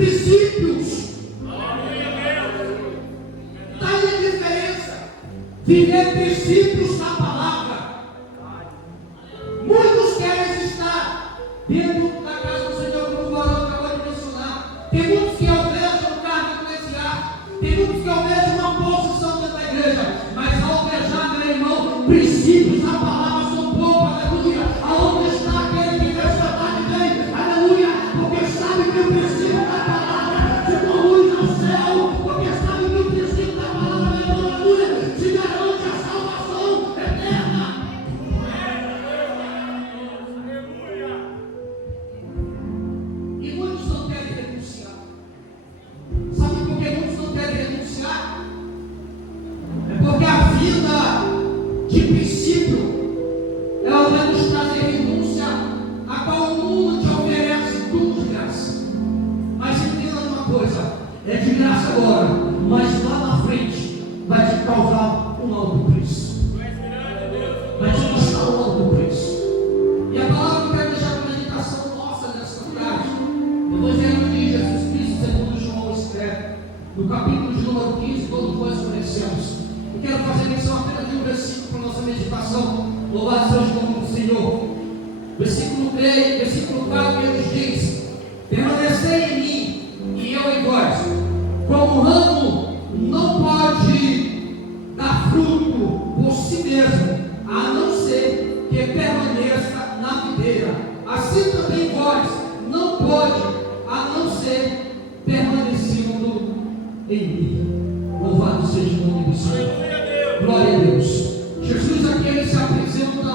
princípios. Daí a diferença. Viver princípios na palavra. Muitos querem estar dentro da casa do Senhor, como o Varão acabou de mencionar. Tem muitos que almejam um cargo eclesiástico. Tem muitos que almejam uma posição dentro da igreja. Mas ao almejar, meu irmão, princípios na palavra são poucos, aleluia. Aonde está aquele que Deus está bem, aleluia. Porque sabe que o princípio da palavra se conduz ao céu. Porque sabe que o princípio da palavra, aleluia, se garante a salvação eterna. E muitos não querem renunciar. Sabe por que muitos não querem renunciar? É porque a vida de princípio, ela vai nos trazer renúncia, a qual o mundo te oferece tudo de graça. Mas entenda uma coisa, é de graça agora, mas lá na frente vai te causar um alto preço. Vai te custar um alto preço. E a palavra que eu quero deixar para a meditação nossa nessa tarde, o Evangelho de Jesus Cristo, segundo João escreve, no capítulo de número 15, todos nós conhecemos. Eu quero fazer menção apenas de um versículo para a nossa meditação. Louvado seja o nome do Senhor. Versículo 3, versículo 4, ele diz: permanecei em mim e eu em vós. Como o ramo não pode dar fruto por si mesmo, a não ser que permaneça na videira, assim também vós não pode, a não ser permanecendo em mim. Louvado seja o nome do Senhor. Glória a Deus. Jesus aqui ele se apresenta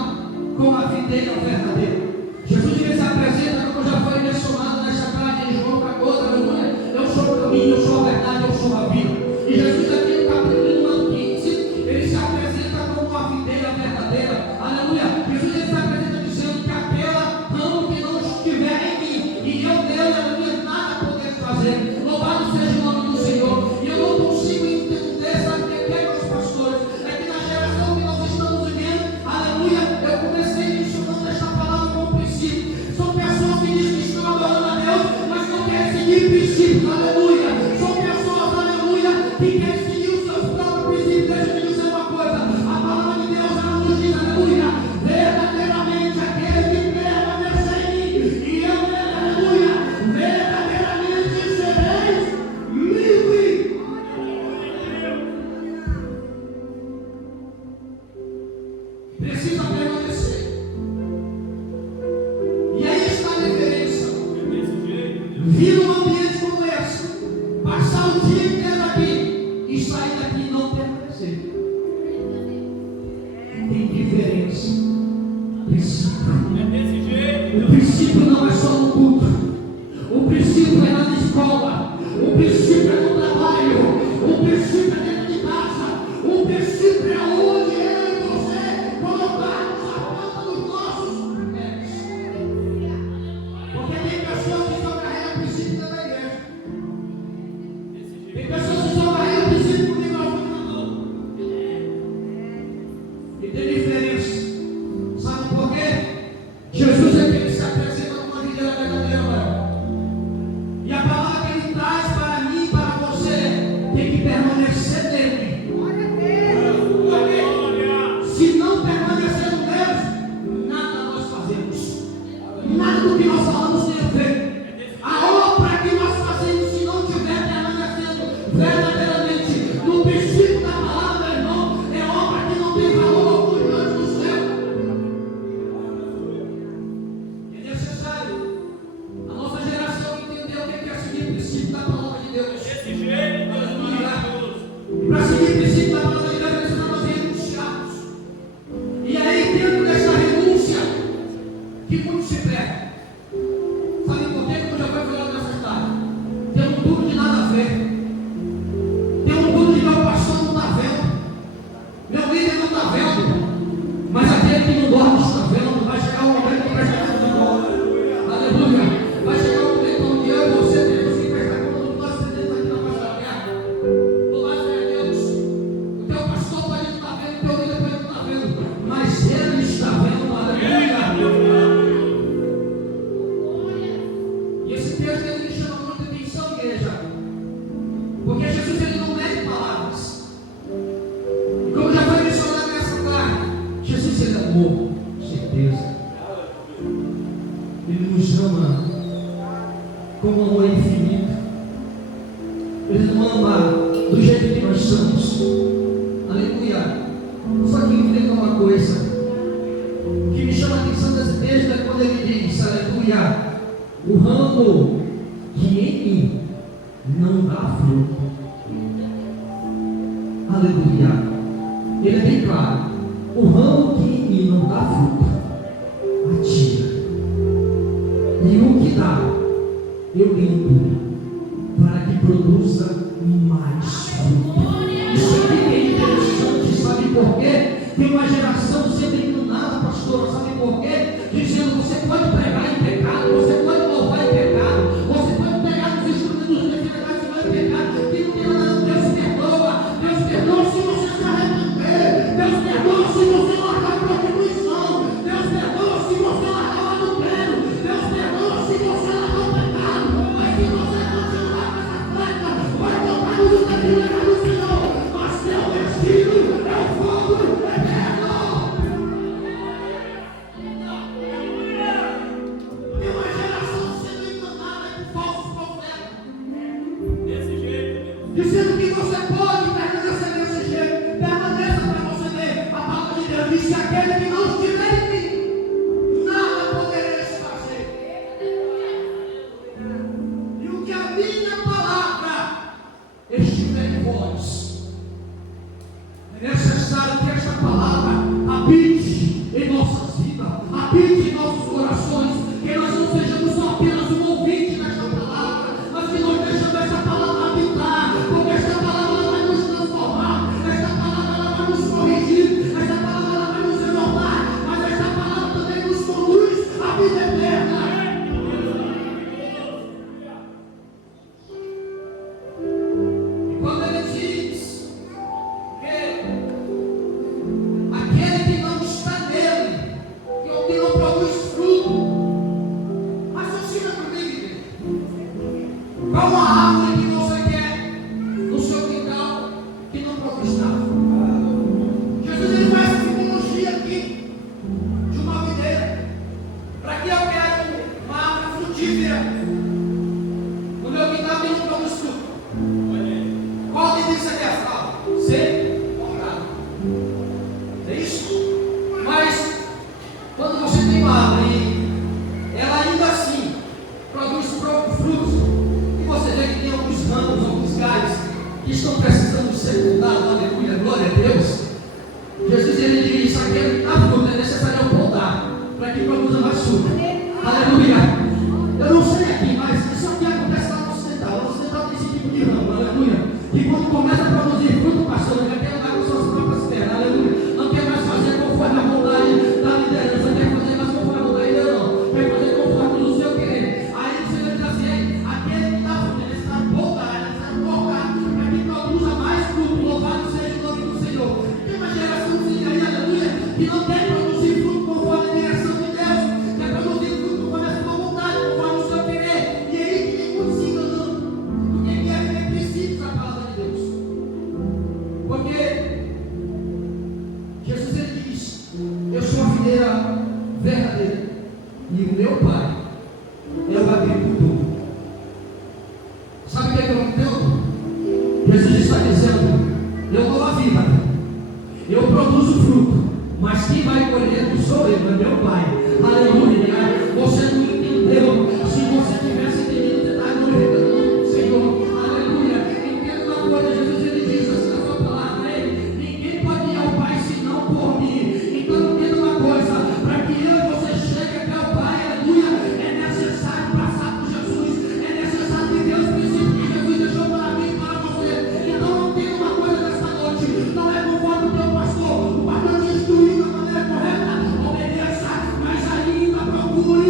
como a videira verdadeira. Jesus ele se apresenta, como já foi mencionado nesta tarde em João 14, aleluia. Eu sou o caminho, eu sou a verdade, eu sou a vida. E Jesus aqui no capítulo 15, ele se apresenta como a videira verdadeira. Aleluia. Jesus ele se apresenta dizendo que aquela ramo que não estiver em mim e eu nele, aleluia, nada poder fazer. Louvado seja o nome do Senhor. E eu não consigo entender, sabe o que é, meus pastores? É que na geração que nós estamos vivendo, aleluia, eu comecei mencionando esta palavra como princípio. São pessoas que dizem que estão adorando a Deus, mas não querem seguir princípios, aleluia. São pessoas, aleluia, que querem seguir os seus próprios princípios. Deixa eu te dizer uma coisa: a palavra de Deus ela nos diz, aleluia, verdadeiramente aquele que permanece em mim e eu nele, aleluia, verdadeiramente sereis livres. Precisa permanecer. E aí está a diferença. Vir num ambiente como esse, passar o dia inteiro aqui e sair daqui e não permanecer. Tem diferença. Princípio. O princípio não é só no culto. O princípio é na escola. O princípio é no trabalho. O princípio é dentro de casa. O princípio é onde eu e você colocarmos a ponta dos nossos pés. Porque tem pessoas que só carregam princípio dentro da igreja. Tem pessoas que só carregam princípio no microfone. E tem diferença. Sabe por quê? Jesus é quem se apresenta como uma videira verdadeira. com um amor infinito. Ele não ama do jeito que nós somos. Aleluia. Só que tem uma coisa que me chama a atenção das igrejas é quando ele diz, aleluia, o ramo que em mim não dá fruto. Aleluia. Ele é bem claro. O ramo que em mim não dá fruto, atira. E o que dá, eu limpo, para que produza mais fruto. Isso aqui é interessante, sabe por quê? Tem uma geração sendo enganada, pastor, sabe por quê? Dizendo, você pode pregar em pecado, você pode louvar em pecado, você pode pegar nos instrumentos de pecado, em pecado, que não tem nada, não. Deus perdoa se você se arrepender, Deus perdoa se você largar a prostituição, Deus perdoa se você largar o adultério, Deus perdoa se você largar o pecado, mas se você continuar com essa prática, vai tocar no lugar do Senhor, mas seu destino é o fogo eterno. Tem uma geração sendo enganada por falsos profetas, Desse jeito, dizendo que você pode permanecer desse jeito. Permaneça para você ver a palavra de Deus. Diz que aquele que não estiver em mim, nada podereis fazer. E o que a minha palavra estiver em vós, é necessário que esta palavra habite em nossas vidas, habite em nossos corações, que nós não sejamos só apenas um ouvinte desta palavra, mas que nós deixamos esta palavra habitar, porque esta palavra ela vai nos transformar, esta palavra ela vai nos corrigir, esta palavra ela vai nos renovar, mas esta palavra também nos conduz à vida eterna. E quando ele diz que aquele que não está nele, que não produz fruto, raciocina comigo. Qual uma árvore que você quer no seu quintal que não produz nada? Jesus ele faz essa simbologia aqui de uma videira. Para que eu quero uma árvore frutífera no meu quintal que não produz fruto? Qual a tendência dessa árvore? Ser cortada. É isso? Mas quando você tem uma árvore, ela ainda assim produz frutos, e você vê que tem alguns ramos, alguns galhos que estão precisando ser mudados, aleluia, glória a Deus. Jesus ele diz: aquele que dá fruto é necessário podar para que produza mais fruto. Aleluia. Eu não sei aqui, mas isso aqui acontece lá no ocidental. No ocidental tem esse tipo de ramo, aleluia. E quando começa a produzir fruto, pastor, ele quer andar com suas próprias pernas, aleluia. Não quer mais fazer conforme a vontade da liderança, quer fazer mais conforme a vontade da não, quer fazer conforme o seu querer. Aí você vai dizer assim: aquele que dá fruto, ele está voltar, ele está cortar, para que produza mais fruto. Louvado seja o nome do Senhor. Tem uma geraçãozinha aí, aleluia, que não quer produzir fruto conforme a direção de Deus, quer produzir fruto conforme a sua vontade, conforme o seu querer. E aí que tem muito se enganando, porque quer viver princípios da palavra de Deus. Porque Jesus ele diz: eu sou a videira verdadeira e o meu Pai é o agricultor. Sabe o que é o agricultor? Jesus está dizendo: eu dou a vida, eu produzo fruto, mas quem vai colher não sou eu, é meu Pai. Aleluia. Você não entendeu. Se você tivesse entendido, você está glorificando o nome do Senhor. Aleluia. Entenda uma coisa: Jesus ele diz assim na sua palavra: ninguém pode ir ao Pai senão por mim. Então entenda uma coisa: para que eu e você chegue até o Pai, aleluia, é necessário passar por Jesus, é necessário viver os princípios que Jesus deixou para mim e para você. Então não tem uma coisa nessa noite: não é conforme o teu pastor, o pastor te instruiu da maneira correta, obedeça, mas ainda procure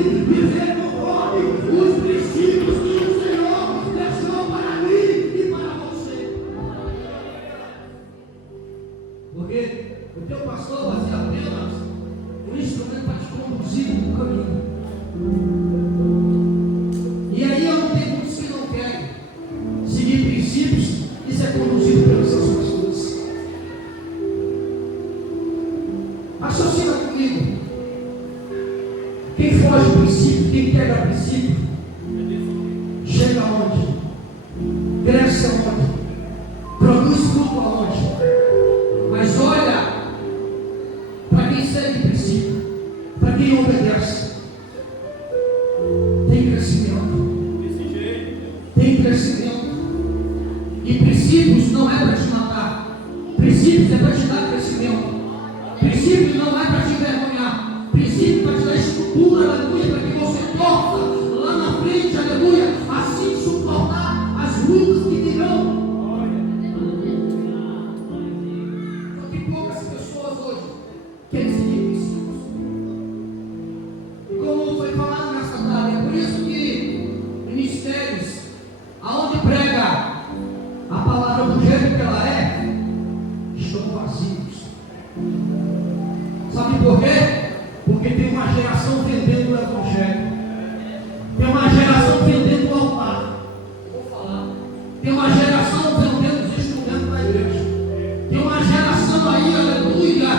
tem crescimento. E princípios não é para te matar. Princípios é para te dar crescimento. Princípios não é para te envergonhar. Princípios para te dar estrutura, aleluia, para que você possa lá na frente, aleluia, assim suportar as lutas que virão. Só que poucas pessoas hoje querem seguir princípios. E como foi falado nessa tarde, é por isso que ministérios, aonde prega a palavra do jeito que ela é, estão vazios. Sabe por quê? Porque tem uma geração vendendo o evangelho. Tem uma geração vendendo o altar. Vou falar. Tem uma geração vendendo os instrumentos da igreja. Tem uma geração aí, aleluia,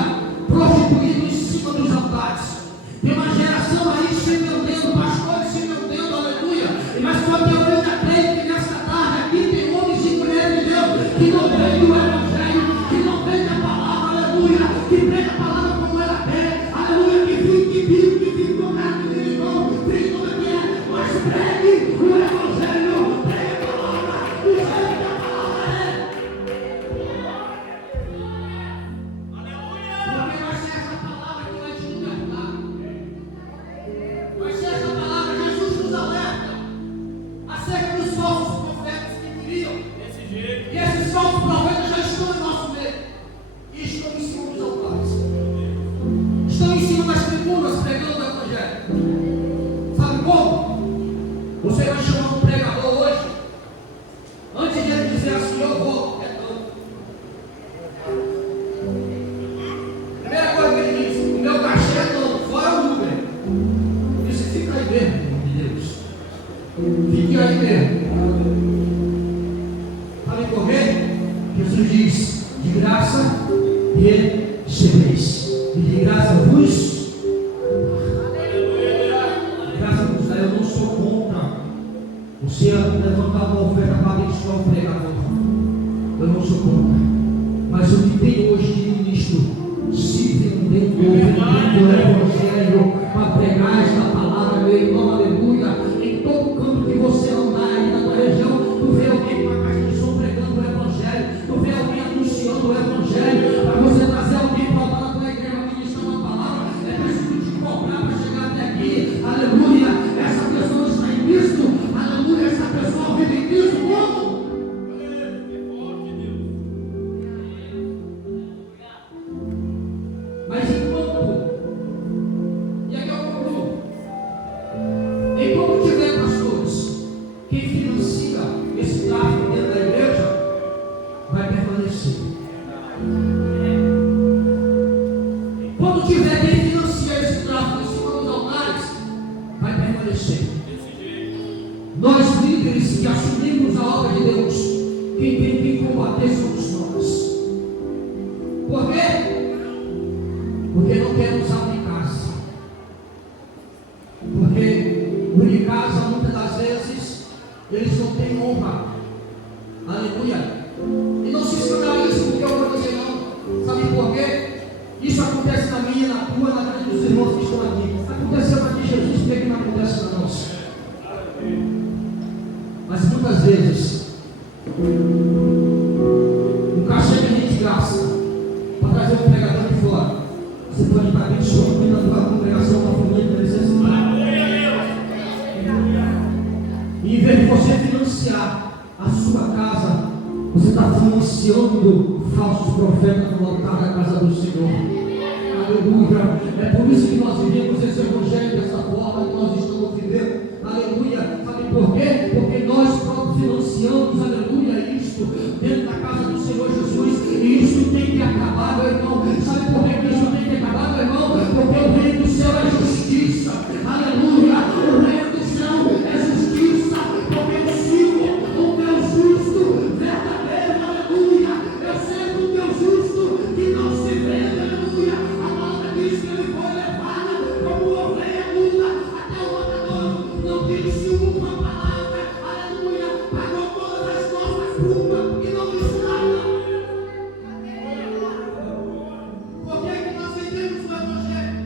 prostituindo em cima dos altares. Tem uma geração aí se vendendo, pastores se vendendo, aleluia. Mas só que eu ainda creio que nessa tarde aqui tem homens e mulheres de Deus que não vendem o evangelho, que não vendem a palavra, aleluia, que prega a palavra como ela é, aleluia, que vive tocado de irmão, vive como é que é, mas pregue o evangelho, pregue a palavra, do jeito que a palavra é. Porque vai ser essa palavra que vai te libertar. Vai ser essa palavra, Jesus nos alerta acerca dos falsos profetas que viriam. Desse jeito. E esses falsos profetas já estão em nosso meio. E estão em cima dos altares. Estão em cima das tribunas pregando o evangelho. Sabe como? Você vai chamar um pregador hoje. Antes de ele dizer assim, eu vou, é tanto. Primeira coisa que ele diz, o meu cachê é tanto, fora o Uber. Isso fica aí mesmo, de Deus. Fique aí mesmo. Sabe por quê? Jesus diz, de graça recebeis. E de graça vos. Graça vos dá. Eu não sou contra você levantar uma oferta para abençoar o pregador. Eu não sou contra. Mas o que tem hoje de ministro se vendendo o evangelho para pregar esta palavra, meu irmão, aleluia. Em todo canto que você andar aí na tua região, tu vê alguém com a caixa de som pregando o evangelho, tu vê alguém anunciando o evangelho, para você trazer alguém para falar com a igreja, para ministrar uma palavra, é preciso te cobrar para chegar até aqui, aleluia. Essa pessoa está em Cristo, aleluia. Essa pessoa vive em Cristo, como? Mas enquanto, e aqui eu concluo, enquanto tiver pastores, quem financia esse tráfico dentro da igreja vai permanecer. Quando tiver quem financia esse tráfico em cima dos altares, vai permanecer. Nós líderes que assumimos a obra de Deus, quem tem que combater somos nós. Por quê? Porque não queremos abrir casa. Porque abrir casa, muitas das vezes, eles não têm honra. Aleluia. E não se escandalize porque eu vou dizer não. Sabe por quê? Isso acontece na minha, na tua, na vida dos irmãos que estão aqui. Aconteceu aqui Jesus, por que não acontece na nossa? Mas muitas vezes, o cachê que a gente gasta para trazer um pregador de fora, você pode estar abençoando cuidando da congregação, da família, da necessidade. E em vez de você financiar a sua casa, você está financiando falsos profetas no altar da casa do Senhor. Aleluia. É por isso que nós vivemos esse evangelho dessa forma que nós estamos vivendo. Aleluia. Sabe por quê? Porque nós próprios financiamos, aleluia, isto dentro da casa do Senhor Jesus. E isso tem que acabar, meu irmão. Sabe por que isso tem que acabar, meu irmão? Porque o reino do céu é justiça. Aleluia. O reino do céu é justiça. Porque eu sigo o meu justo, verdadeiro, aleluia. Eu sei o meu justo que não se vende, aleluia. A palavra diz que ele foi levado como ovelha muda até o matador. Não tem ciúme com a palavra, aleluia. Pagou todas as nossas culpas e não disse nada. Por que que nós vendemos o evangelho?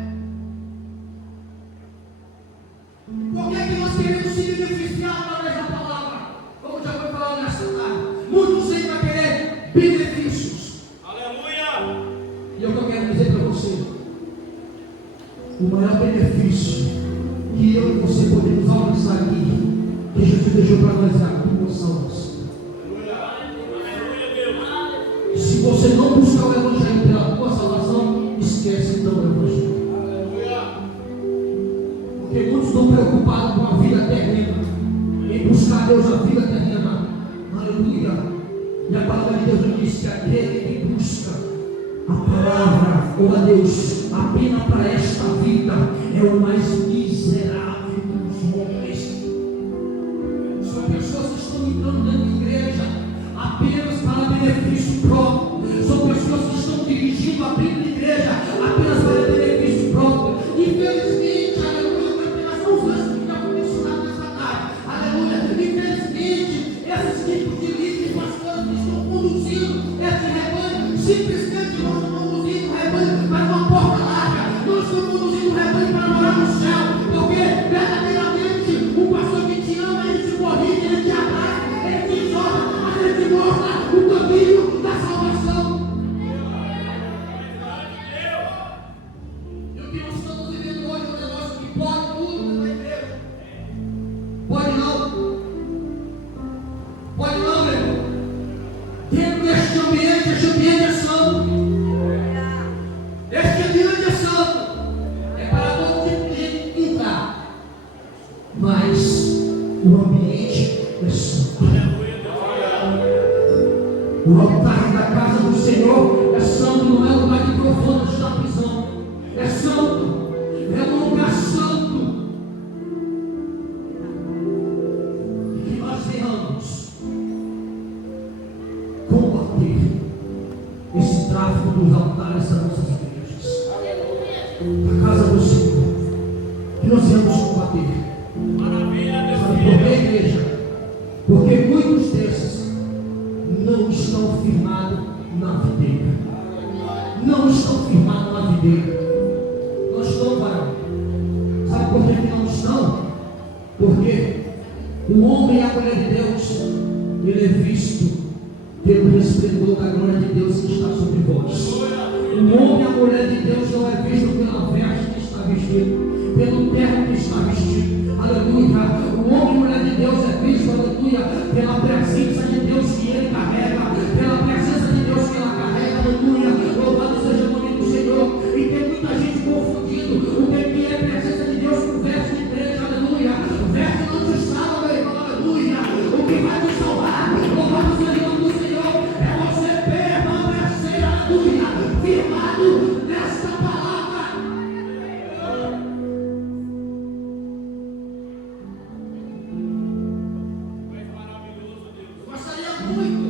Por que que nós queremos se beneficiar através da palavra? Como benefícios. Aleluia. E é o que eu quero dizer para você. O maior benefício que eu e você podemos alcançar aqui, que Jesus deixou para nós, é a promoção. Se você não buscar o Evangelho pela tua salvação, esquece então o Evangelho. Porque muitos estão preocupados com a vida terrena, em buscar a Deus a vida terrena. Aleluia. E a palavra de Deus diz que aquele que busca a palavra ou a Deus apenas para esta vida é o mais miserável dos homens. São pessoas que estão entrando dentro da igreja apenas para benefício próprio. São pessoas que estão dirigindo a Bíblia de igreja apenas para benefício próprio. Infelizmente, aleluia, apenas não os anjos que estavam mencionados nessa tarde. Aleluia. Infelizmente, esses tipos de líderes, pastores que estão conduzindo esse rebanho, simplesmente não estão conduzindo o rebanho para uma porta larga. Não estão conduzindo o rebanho para morar no céu. Porque verdadeiramente o pastor que te ama, ele te corrige, ele te abraça, ele te exorta, ele te mostra o caminho da salvação. E o que nós estamos vivendo hoje é um negócio que pode tudo na igreja. Pode não. Pode não, meu irmão. Dentro deste ambiente, este ambiente é santo. Este ambiente é santo. É para todo tipo de gente entrar. Mas o ambiente é santo. O altar da casa do Senhor é santo, não é lugar de profanos da prisão. É santo, é um lugar santo. E que nós venhamos combater esse tráfico dos altares das nossas igrejas, da casa do Senhor. Que nós venhamos combater. Maravilha, Sabe por que, igreja? Porque muitos desses não estão firmados na videira. Não estão firmados na videira. Não estão, varão. Sabe por que não estão? Porque o homem e a mulher de Deus, ele é visto pelo resplendor da glória de Deus que está sobre vós. O homem e a mulher de Deus não é visto pela veste que está vestido, pelo terno que está vestido. Aleluia. O homem e a mulher de Deus é visto, aleluia, pela presença de Deus que ele carrega, pela presença de Deus que ela carrega. Aleluia. Louvado seja o nome do Senhor. E tem muita gente confundindo o que é a presença de Deus com veste de igreja. Aleluia. O veste não te salva, meu irmão. Aleluia. O que vai te salvar, louvado seja o nome do Senhor, é você permanecer, aleluia, firmado nesta palavra. Gostaria muito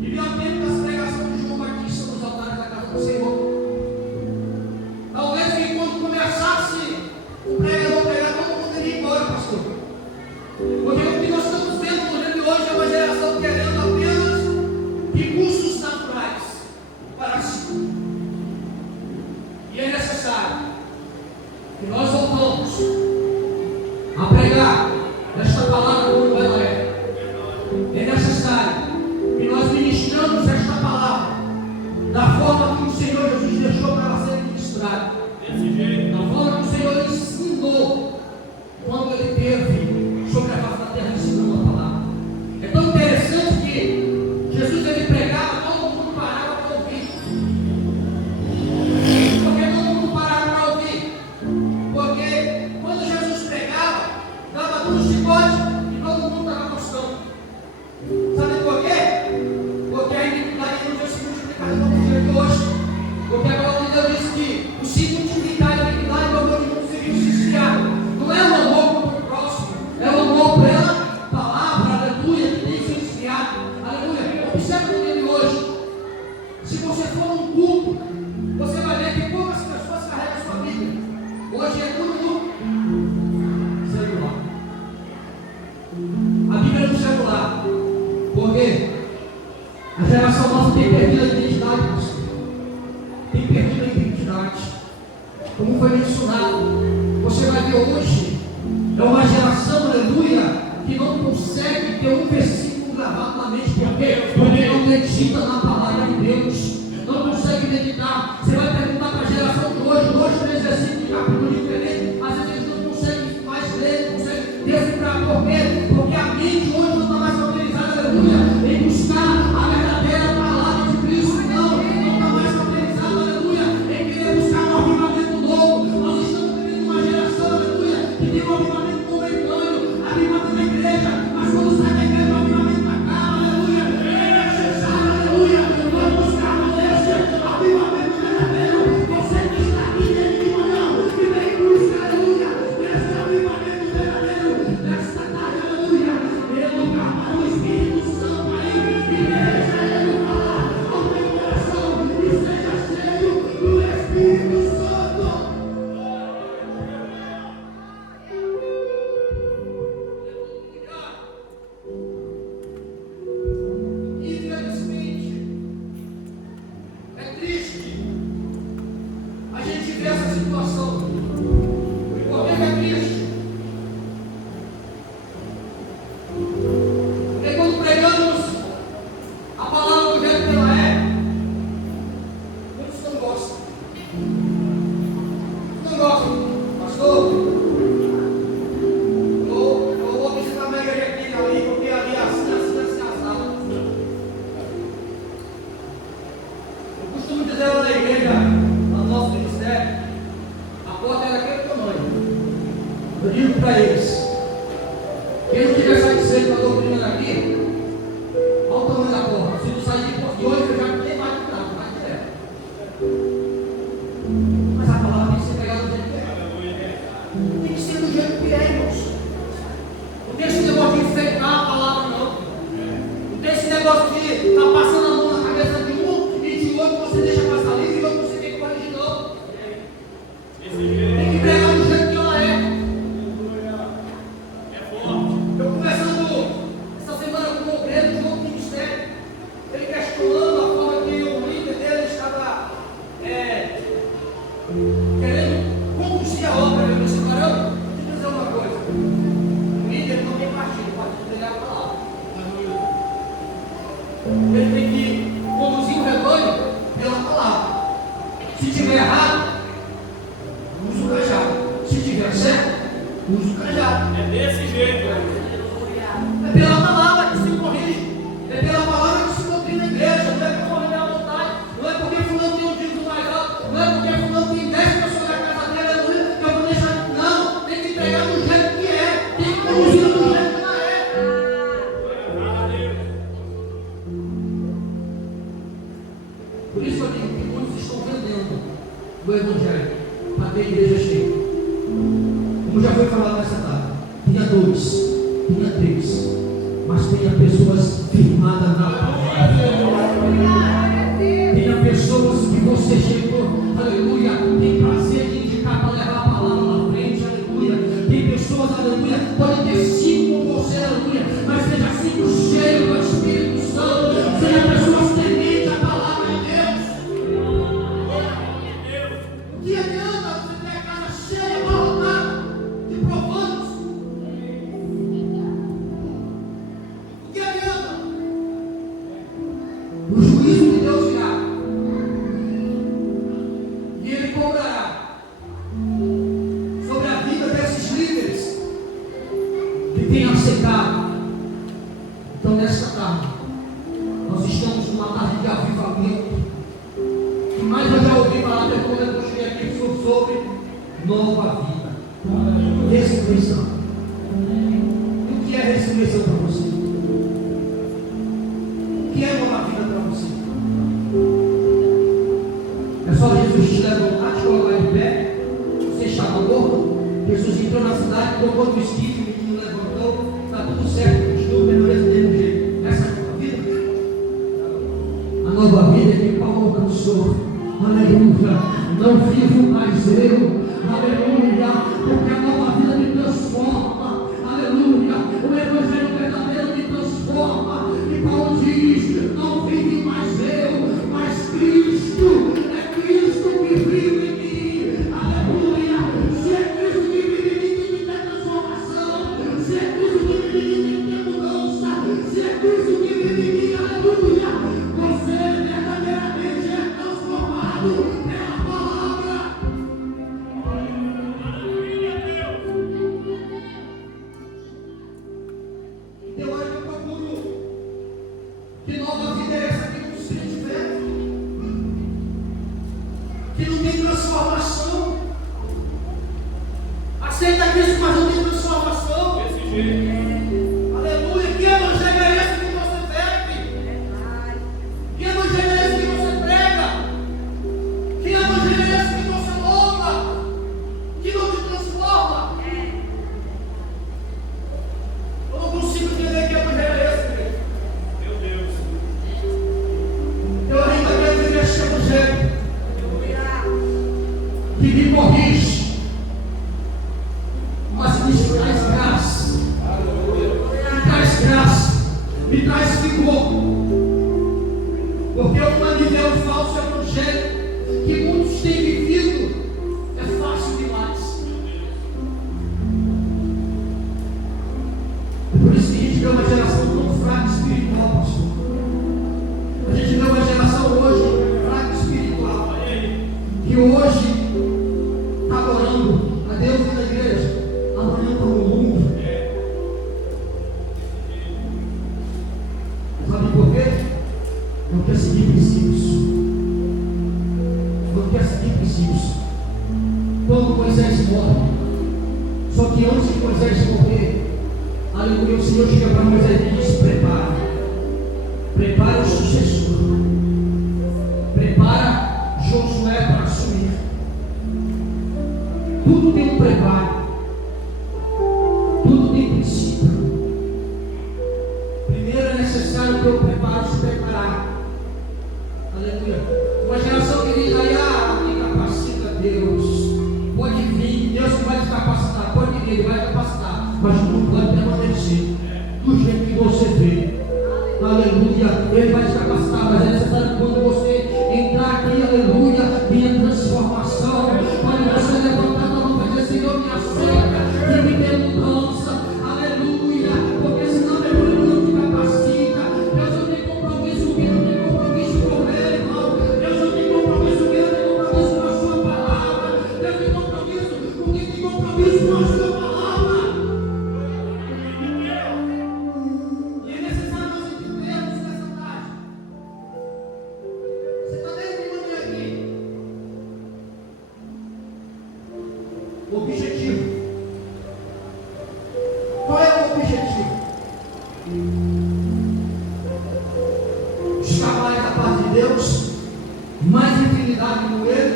de ver o tempo das pregações de João Batista nos altares da casa do Senhor. Talvez que quando começasse o pregador pregar, todo mundo iria embora, pastor. Porque o que nós estamos vendo no dia de hoje é uma geração querendo apenas recursos naturais para si. E é necessário que nós voltamos a pregar esta palavra como ela é. É necessário que nós ministramos esta palavra da forma que o Senhor Jesus deixou para ela ser ministrada. Desse jeito. Da forma que o Senhor ensinou quando ele teve sobre a face da terra ensinando a palavra. É tão interessante que Jesus ele pregava, todo mundo parava para ouvir. Por que todo mundo parava para ouvir? Porque quando Jesus pregava, dava um chicote e todo mundo estava gostando. Sabe por quê? Porque a iniquidade não vai se multiplicar no dia de hoje. Porque a palavra de Deus diz que o se multiplicar a iniquidade, o amor de mundo seria esfriado. Não é o amor pelo próximo, é o amor pela palavra, aleluia, que tem que ser esfriado. Aleluia. Observe o dia de hoje. Se você for num culto, você vai ver que poucas pessoas carregam a sua Bíblia. Hoje é tudo no celular. A Bíblia é no celular. Por quê? A geração nossa tem perdido a identidade, pastor. Tem perdido a identidade. Como foi mencionado, você vai ver hoje, é uma geração, aleluia, que não consegue ter um versículo gravado na mente. Por quê? Porque não medita na palavra de Deus, não consegue meditar. Você vai perguntar para a geração de hoje, 2, 3 versículos de capítulo diferente, às vezes eles não conseguem mais ler, não conseguem decifrar. Por quê? Porque a mente hoje não está mais familiarizada, aleluia, em buscar a verdadeira palavra de Cristo. Não está mais familiarizada, aleluia, em querer buscar um avivamento novo. Nós estamos vivendo uma geração, aleluia, que tem um avivamento momentâneo, avivamento da igreja, mas quando sai da igreja, o avivamento acaba, aleluia. É necessário, aleluia, vamos buscar esse avivamento verdadeiro. Você que está aqui nele de manhã, que vem buscar, aleluia, esse avivamento verdadeiro, nesta tarde, aleluia. Ele lugar para o Espírito Santo aí, e deixa ele falar ao teu coração, e seja cheio do Espírito Santo. Infelizmente, é triste a gente ver essa situação. E por que é triste? Porque quando pregamos a palavra do jeito que ela é, muitos não gostam. Não gostam, pastor. Eu vou visitar minha igreja aqui ali, porque ali as casadas. Eu costumo dizer lá na igreja, no nosso ministério, a porta era daquele tamanho. Eu digo para eles, quem não tiver satisfeito com a doutrina daqui, olha o tamanho da porta. Se não sair de hoje, eu já nem mais de nada, mais direto. Mas a palavra tem que ser pegada do jeito que é. Tem que ser do jeito que é, irmãos. Não tem esse negócio de enfeitar a palavra, não. Não tem esse negócio de estar passando a mão na cabeça de um e de outro você deixa passar livre e outro você tem que corrigir, não. Tem que pregar do jeito que ela é. Eu conversando essa semana com o obreiro de outro ministério, ele questionando a forma que o líder dele estava querendo conduzir a obra. Eu disse, caramba, deixa eu dizer uma coisa. O líder não tem partido, o partido dele é a palavra. Ele tem que conduzir o rebanho pela palavra. Se tiver errado, usa o cajado. Se tiver certo, usa o cajado. É desse jeito. É pela palavra que se corrige. É pela palavra que se doutrina a igreja. Não é por correr à vontade. Não é porque fulano tem um título mais alto. Não é porque fulano tem 10 pessoas na casa dele, aleluia, que eu vou deixar. Não. Tem que entregar do jeito que é. Tem que conduzir do jeito que ela é. Por isso eu digo que muitos estão vendendo o evangelho para ter igreja cheia. Como já foi falado nessa tarde, tinha 2, tinha 3, mas tenha pessoas firmadas na palavra. Tenha pessoas que você chegou, aleluia, tem prazer de indicar para levar a palavra na frente, aleluia. Tem pessoas, aleluia, pode ter 5 com você, aleluia, mas seja 5 cheio do Espírito Santo, seja pessoas tementes à palavra de Deus. O que adianta você ter a casa cheia, abarrotada de profanos? O que adianta? O juízo de Deus virá. E Ele cobrará sobre a vida desses líderes que têm aceitado. Então, nesta tarde, nós estamos numa tarde de avivamento. E mais eu já ouvi falar depois quando eu cheguei aqui sobre nova vida, ressurreição. E o que é ressurreição para você? O que é nova vida para você? É só Jesus te levantar, te colocar de pé, você estava morto. Jesus entrou na cidade, tocou no espírito, o menino levantou, está tudo certo, continua permanecendo do mesmo jeito. Essa é a nova vida? A nova vida é que Paulo alcançou. Aleluia. Não vivo mais eu. Aleluia. Porque a nova vida me transforma. Aleluia. O evangelho verdadeiro me transforma. E Paulo diz: não vive mais eu, mas Cristo. É Cristo que vive em mim. Aleluia. Se é Cristo que vive em mim, tem que ter transformação. Se é Cristo que vive em mim, tem que ter mudança. Se é Cristo que vive em mim, aleluia. Que nova vida é essa que não se tiver? Que não tem transformação. Aceita Cristo, mas não tem transformação. Desse jeito. Aleluia. Que evangelho é esse que você vive? Que evangelho é esse que você prega? Que evangelho é esse que você louva? Que não te transforma? Eu não consigo entender que evangelho é esse, querido. Meu Deus. Eu ainda quero viver este evangelho que me corrige, mas me traz graça, me traz vigor, porque o manivel falso evangelho que muitos têm vivido é fácil demais. É por isso que a gente vê uma geração tão fraca espiritual, pastor. A gente vê uma geração hoje fraca espiritual, que hoje está adorando a Deus na igreja, amanhã para o mundo. Sabe por quê? Não quer seguir princípios. Não quer seguir princípios. Quando Moisés morre, só que antes de Moisés morrer, aleluia, o Senhor chega para Moisés e diz: prepara o sucessor, prepara Josué para assumir. Tudo tem um preparo, tudo tem princípio. Primeiro é necessário que eu prepare, se preparar. Aleluia. Uma geração que diz: me capacita Deus. Pode vir, Deus não vai te capacitar. Pode vir, Ele vai capacitar, mas não pode permanecer do jeito que você vê. Aleluia. Ele vai te capacitar, mas é necessário que quando você entrar aqui, aleluia, tenha transformação. Quando você levantar a mão e dizer: Senhor, me aceita e me dê mudança. Aleluia. Porque senão depois Ele não te capacita. Deus não tem compromisso com quem não tem compromisso com Ele, irmão. Deus não tem compromisso com quem não tem compromisso com a sua palavra. Deus tem compromisso com quem tem compromisso com a sua palavra. E é necessário nós entendermos nessa tarde. Você está desde manhã aqui. O objetivo. Qual é o objetivo? Buscar mais a paz de Deus, mais intimidade com Ele,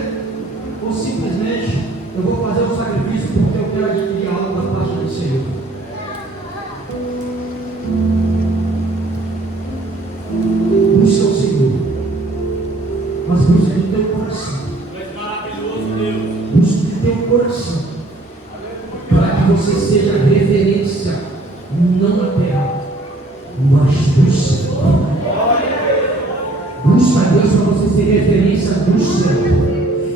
ou simplesmente eu vou fazer um sacrifício porque eu quero adquirir algo da parte do Senhor? Busca o Senhor, mas busca do teu coração. Tu és maravilhoso, Deus. Busque o teu coração, para que você seja referência, não na terra, mas do céu. Busca a Deus para você ser referência do céu.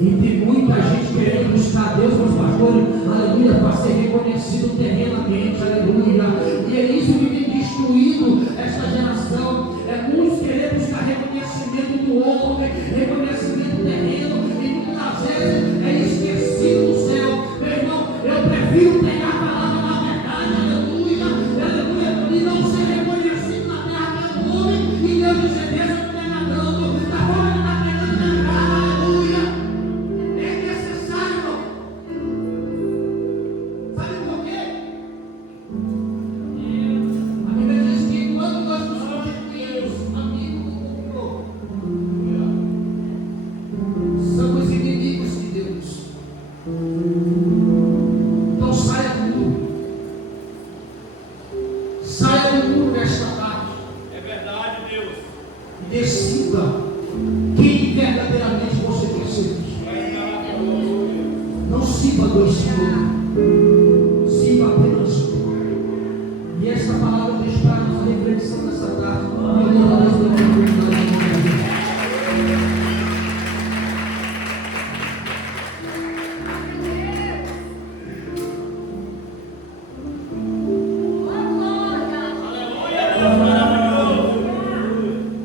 E tem muita gente querendo buscar a Deus, meus pastores, aleluia, para ser reconhecido terrenamente, aleluia. E é isso que tem destruído esta geração. É muitos querer buscar reconhecimento do homem, reconhecimento terreno, e muitas vezes é esquecido do céu. Meu irmão, eu prefiro pegar a palavra na verdade, aleluia, aleluia, e não ser reconhecido na terra pelo homem, e Deus dizer: Deus não está nadando, está fora, está pegando na cara, aleluia. É necessário, irmão. Sabe por quê? A Bíblia diz que quando nós nos constituímos amigos do mundo, somos inimigos de Deus. Então saia do mundo. Saia do mundo nesta tarde. É verdade, Deus. E decida quem verdadeiramente você quer ser. Tu és maravilhoso, Deus. Não sirva dois senhores.